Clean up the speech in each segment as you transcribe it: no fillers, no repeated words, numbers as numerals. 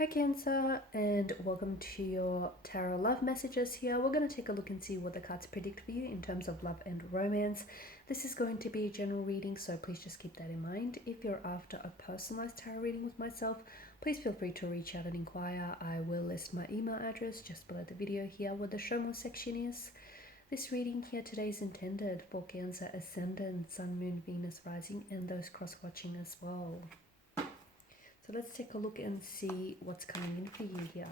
Hi Cancer, and welcome to your tarot love messages here. We're going to take a look and see what the cards predict for you in terms of love and romance. This is going to be a general reading, so please just keep that in mind. If you're after a personalized tarot reading with myself, please feel free to reach out and inquire. I will list my email address just below the video here where the show more section is. This reading here today is intended for Cancer Ascendant, Sun, Moon, Venus, Rising, and those cross-watching as well. So let's take a look and see what's coming in for you here.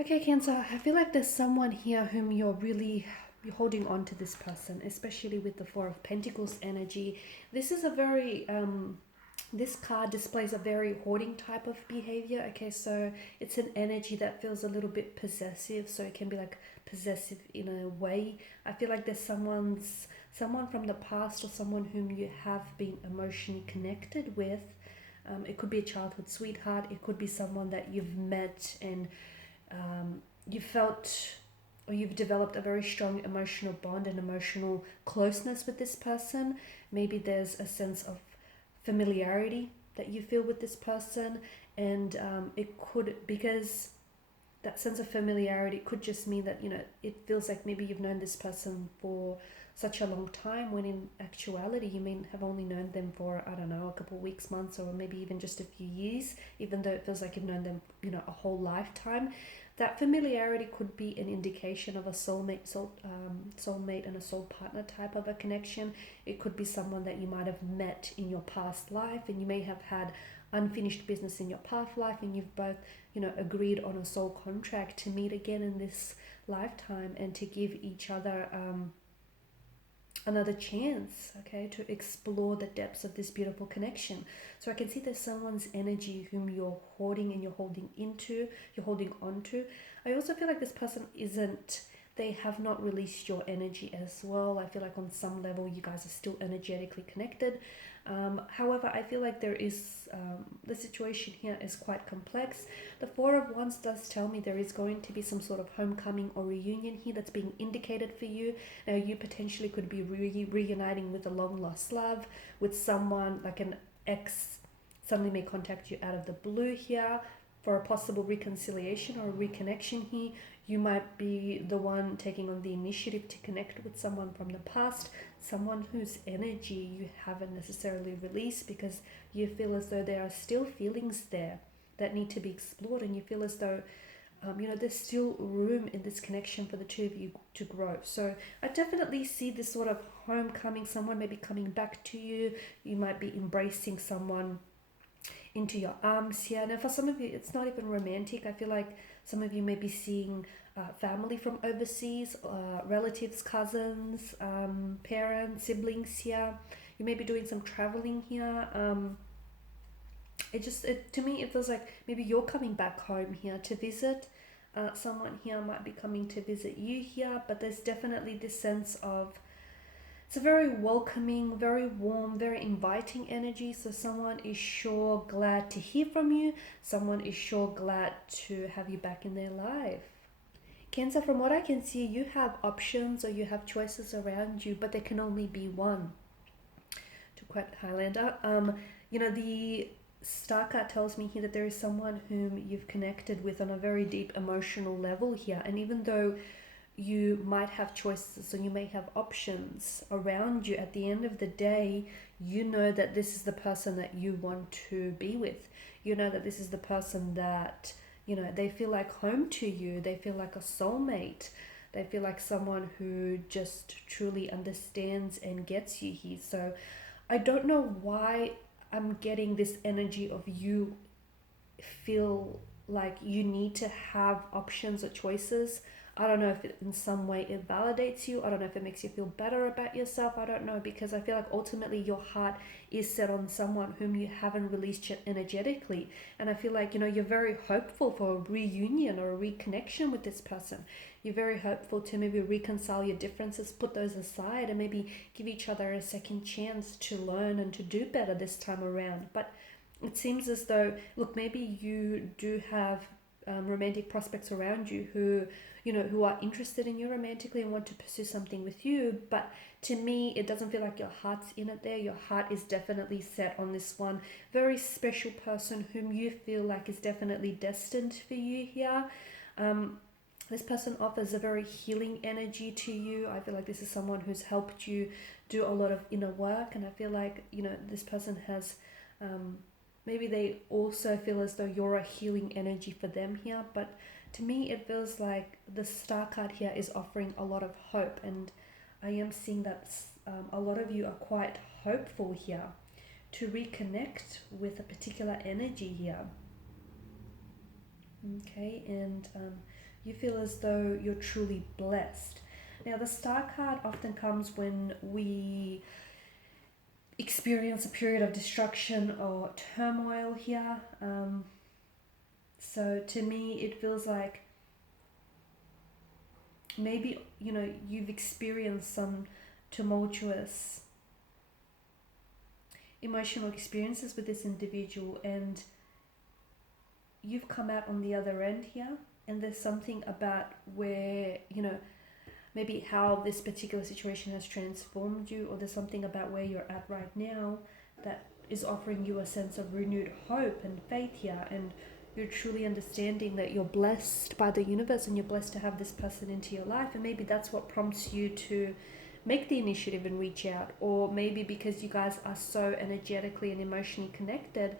Okay, Cancer, I feel like there's someone here whom you're holding on to this person, especially with the Four of Pentacles energy. This is a very, this card displays a very hoarding type of behavior. Okay, so it's an energy that feels a little bit possessive, so it can be like possessive in a way. I feel like there's someone from the past or someone whom you have been emotionally connected with. It could be a childhood sweetheart. It could be someone that you've met and you felt or you've developed a very strong emotional bond and emotional closeness with this person. Maybe there's a sense of familiarity that you feel with this person, and it could, because that sense of familiarity could just mean that it feels like maybe you've known this person for such a long time, when in actuality you may have only known them for, I don't know, a couple of weeks, months, or maybe even just a few years, even though it feels like you've known them a whole lifetime. That familiarity could be an indication of a soulmate and a soul partner type of a connection. It could be someone that you might have met in your past life, and you may have had unfinished business in your past life, and you've both agreed on a soul contract to meet again in this lifetime and to give each other another chance, okay, to explore the depths of this beautiful connection. So I can see there's someone's energy whom you're hoarding and you're holding on to. I also feel like this person they have not released your energy as well. I feel like on some level you guys are still energetically connected. However, I feel like the situation here is quite complex. The Four of Wands does tell me there is going to be some sort of homecoming or reunion here that's being indicated for you. Now, you potentially could be reuniting with a long lost love, with someone like an ex suddenly may contact you out of the blue here for a possible reconciliation or reconnection here. You might be the one taking on the initiative to connect with someone from the past, someone whose energy you haven't necessarily released because you feel as though there are still feelings there that need to be explored, and you feel as though there's still room in this connection for the two of you to grow. So I definitely see this sort of homecoming, someone maybe coming back to you. You might be embracing someone into your arms here. Now, for some of you, it's not even romantic. I feel like some of you may be seeing family from overseas, relatives, cousins, parents, siblings here. You may be doing some traveling here. To me, it feels like maybe you're coming back home here to visit. Someone here might be coming to visit you here, but there's definitely this sense of, it's a very welcoming, very warm, very inviting energy. So someone is sure glad to hear from you. Someone is sure glad to have you back in their life. Cancer, from what I can see, you have options or you have choices around you, but there can only be one. To quote Highlander, the Star card tells me here that there is someone whom you've connected with on a very deep emotional level here. And even though you might have choices, so you may have options around you, at the end of the day, you know that this is the person that you want to be with. You know that this is the person that, they feel like home to you. They feel like a soulmate. They feel like someone who just truly understands and gets you here. So I don't know why I'm getting this energy of you feel like you need to have options or choices I don't know if it, in some way it validates you. I don't know if it makes you feel better about yourself. I don't know, because I feel like ultimately your heart is set on someone whom you haven't released yet energetically. And I feel like, you're very hopeful for a reunion or a reconnection with this person. You're very hopeful to maybe reconcile your differences, put those aside, and maybe give each other a second chance to learn and to do better this time around. But it seems as though, look, maybe you do have romantic prospects around you who are interested in you romantically and want to pursue something with you. But to me, it doesn't feel like your heart's in it there. Your heart is definitely set on this one very special person whom you feel like is definitely destined for you here. This person offers a very healing energy to you. I feel like this is someone who's helped you do a lot of inner work, and I feel like, this person has maybe they also feel as though you're a healing energy for them here. But to me, it feels like the star card here is offering a lot of hope, and I am seeing that a lot of you are quite hopeful here to reconnect with a particular energy here. Okay, and you feel as though you're truly blessed. Now, the star card often comes when we experience a period of destruction or turmoil here. So to me, it feels like maybe, you've experienced some tumultuous emotional experiences with this individual, and you've come out on the other end here. And there's something about where, maybe how this particular situation has transformed you, or there's something about where you're at right now that is offering you a sense of renewed hope and faith here. And you're truly understanding that you're blessed by the universe and you're blessed to have this person into your life. And maybe that's what prompts you to make the initiative and reach out. Or maybe because you guys are so energetically and emotionally connected,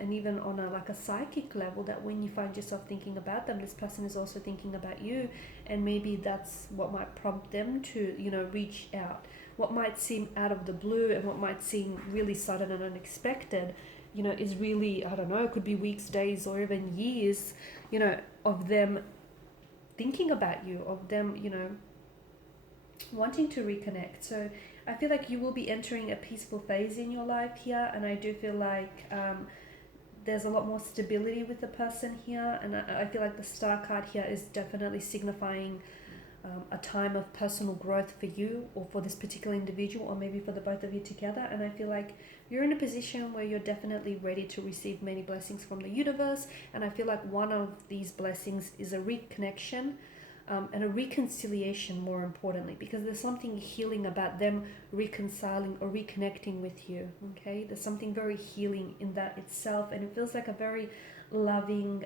and even on a psychic level, that when you find yourself thinking about them, this person is also thinking about you. And maybe that's what might prompt them to reach out. What might seem out of the blue and what might seem really sudden and unexpected, is really, I don't know, it could be weeks, days, or even years, of them thinking about you, of them, wanting to reconnect. So I feel like you will be entering a peaceful phase in your life here, and I do feel like there's a lot more stability with the person here. And I feel like the star card here is definitely signifying a time of personal growth for you, or for this particular individual, or maybe for the both of you together. And I feel like you're in a position where you're definitely ready to receive many blessings from the universe. And I feel like one of these blessings is a reconnection, and a reconciliation, more importantly, because there's something healing about them reconciling or reconnecting with you. Okay, there's something very healing in that itself, and it feels like a very loving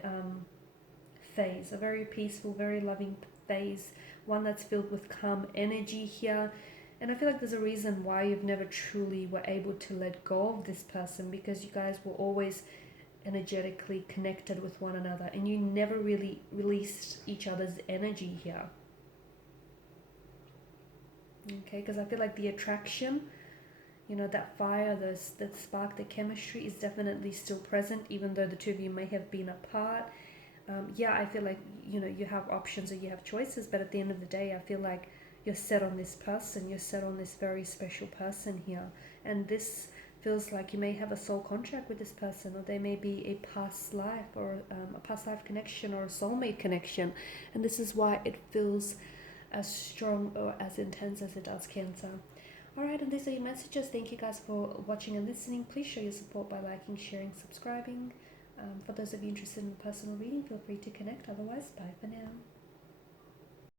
phase, a very peaceful, very loving phase, one that's filled with calm energy here. And I feel like there's a reason why you've never truly were able to let go of this person, because you guys were always energetically connected with one another, and you never really released each other's energy here. Okay, because I feel like the attraction, that fire, that spark, the chemistry is definitely still present, even though the two of you may have been apart. Yeah, I feel like, you have options or you have choices, but at the end of the day, I feel like you're set on this person, you're set on this very special person here. And this feels like you may have a soul contract with this person, or there may be a past life, or a past life connection, or a soulmate connection. And this is why it feels as strong or as intense as it does, Cancer. Alright, and these are your messages. Thank you guys for watching and listening. Please show your support by liking, sharing, subscribing. For those of you interested in a personal reading, feel free to connect. Otherwise, bye for now.